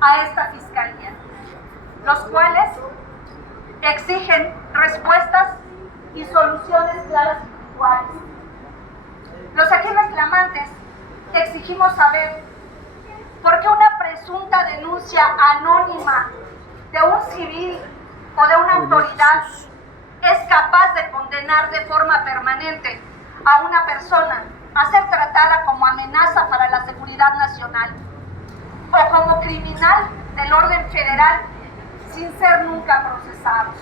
a esta fiscalía, los cuales exigen respuestas y soluciones claras y puntuales. Los aquí reclamantes exigimos saber por qué una presunta denuncia anónima de un civil o de una autoridad es capaz de condenar de forma permanente a una persona a ser tratada como amenaza para la seguridad nacional o como criminal del orden federal sin ser nunca procesados.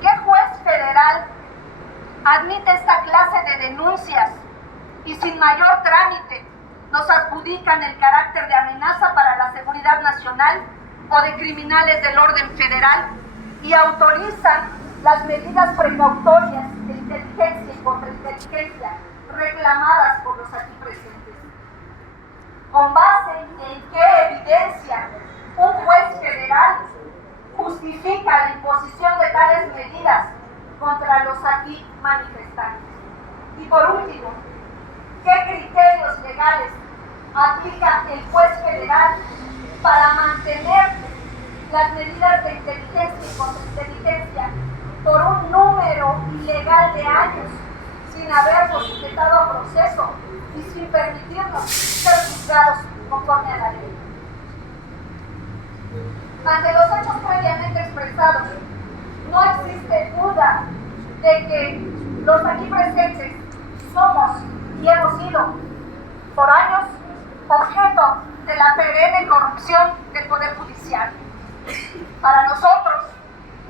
¿Qué juez federal admite esta clase de denuncias y sin mayor trámite nos adjudican el carácter de amenaza para la seguridad nacional o de criminales del orden federal y autorizan las medidas precautorias de inteligencia y contrainteligencia reclamadas por los aquí presentes? ¿Con base en qué evidencia un juez federal justifica la imposición de tales medidas contra los aquí manifestantes? Y por último, ¿qué criterios legales aplica el juez federal para mantener las medidas de inteligencia y contrainteligencia por un número ilegal de años sin habernos sujetado a proceso y sin permitirnos ser juzgados conforme a la ley? Ante los hechos previamente expresados, no existe duda de que los aquí presentes somos y hemos sido por años objeto de la perenne corrupción del Poder Judicial. Para nosotros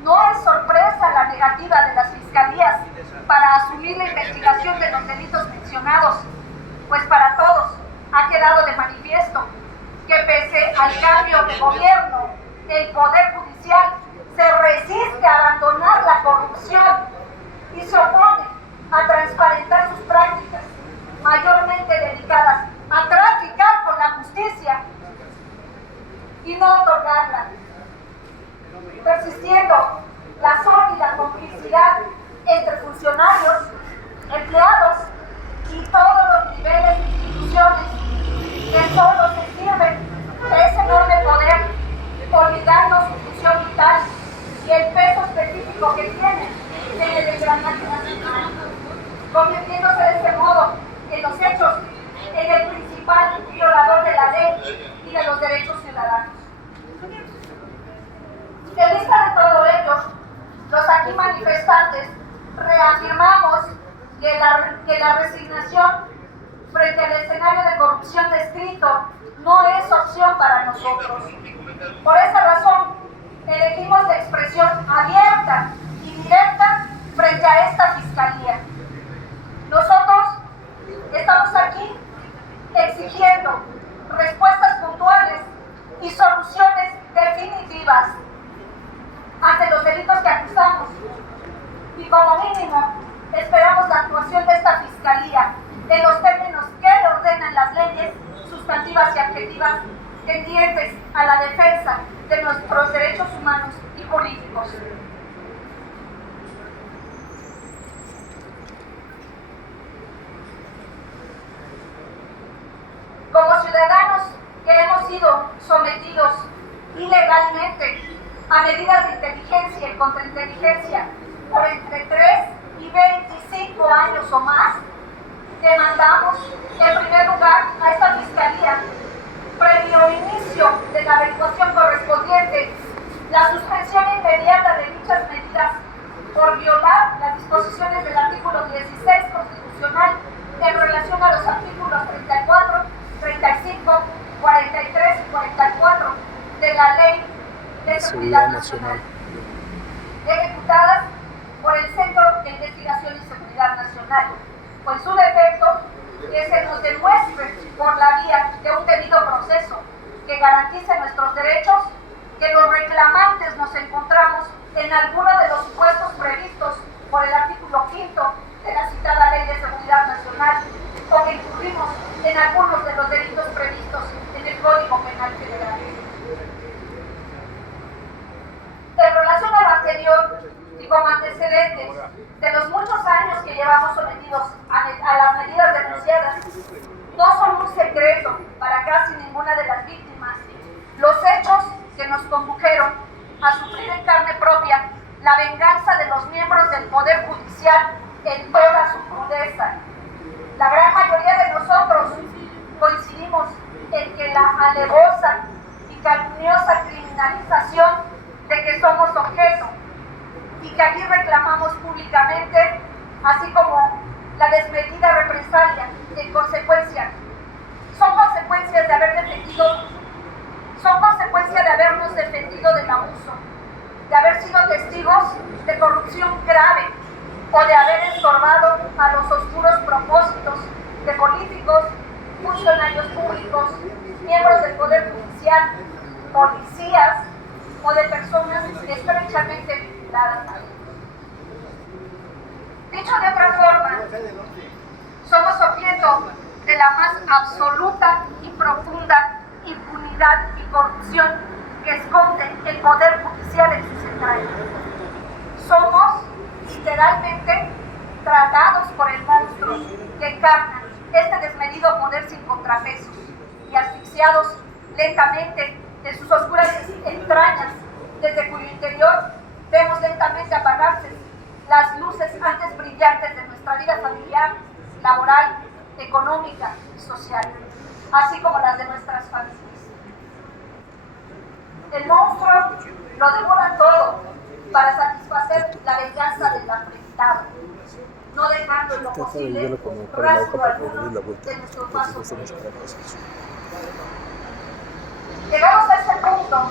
no es sorpresa la negativa de las fiscalías para asumir la investigación de los delitos mencionados, pues para todos ha quedado de manifiesto que pese al cambio de gobierno, el Poder Judicial se resiste a abandonar la corrupción y se opone a transparentar sus prácticas, mayormente dedicadas a traficar con la justicia y no otorgarla, persistiendo la sólida complicidad entre funcionarios, empleados y todos los niveles de instituciones que solo se sirven de ese enorme poder, olvidando su función vital y el peso específico que tiene en el engranaje nacional, convirtiéndose de este modo en los hechos en el principal violador de la ley y de los derechos ciudadanos. En vista de todo ello, los aquí manifestantes reafirmamos que la resignación frente al escenario de corrupción descrito no es opción para nosotros. Por esa razón, elegimos la expresión abierta y directa frente a esta fiscalía. Nosotros estamos aquí exigiendo respuestas puntuales y soluciones definitivas ante los delitos que acusamos, y como mínimo esperamos la actuación de esta fiscalía en los términos que le ordenan las leyes sustantivas y adjetivas tendientes a la defensa de nuestros derechos humanos y políticos. Como ciudadanos que hemos sido sometidos ilegalmente a medidas de inteligencia y contrainteligencia por entre 3 y 25 años o más, demandamos en primer lugar a esta fiscalía, previo inicio de la averiguación correspondiente, la suspensión inmediata de dichas medidas por violar las disposiciones del artículo 16 constitucional en relación a los artículos 34, 35, 43 y 44 de la Ley de Seguridad Nacional, ejecutadas por el Centro de Investigación y Seguridad Nacional, o en su defecto, que se nos demuestre por la vía de un debido proceso que garantice nuestros derechos, que los reclamantes nos encontramos en alguno de los supuestos previstos por el artículo 5 de la citada Ley de Seguridad Nacional, o que incurrimos en algunos de los delitos previstos en el Código Penal Federal. En relación a lo anterior y como antecedentes de los muchos años que llevamos sometidos a las medidas denunciadas, no son un secreto para casi ninguna de las víctimas a sufrir en carne propia la venganza de los miembros del Poder Judicial en toda su crudeza. La gran mayoría de nosotros coincidimos en que la alevosa y calumniosa criminalización de que somos objeto y que aquí reclamamos públicamente, así como la desmedida represalia en consecuencia, son consecuencias de habernos defendido del abuso, de haber sido testigos de corrupción grave o de haber estorbado a los oscuros propósitos de políticos, funcionarios públicos, miembros del Poder Judicial, policías o de personas estrechamente vinculadas a ellos. Dicho de otra forma, somos objeto de la más absoluta y profunda impunidad y corrupción que esconde el Poder Judicial en sus entrañas. Somos literalmente tragados por el monstruo que encarna este desmedido poder sin contrapesos y asfixiados lentamente en sus oscuras entrañas, desde cuyo interior vemos lentamente apagarse las luces antes brillantes de nuestra vida familiar, laboral, económica y social, así como las de nuestras familias. El monstruo lo devora todo para satisfacer la venganza del afrentado, no dejando en lo posible rastro alguno de nuestros vasos. Llegados a este punto,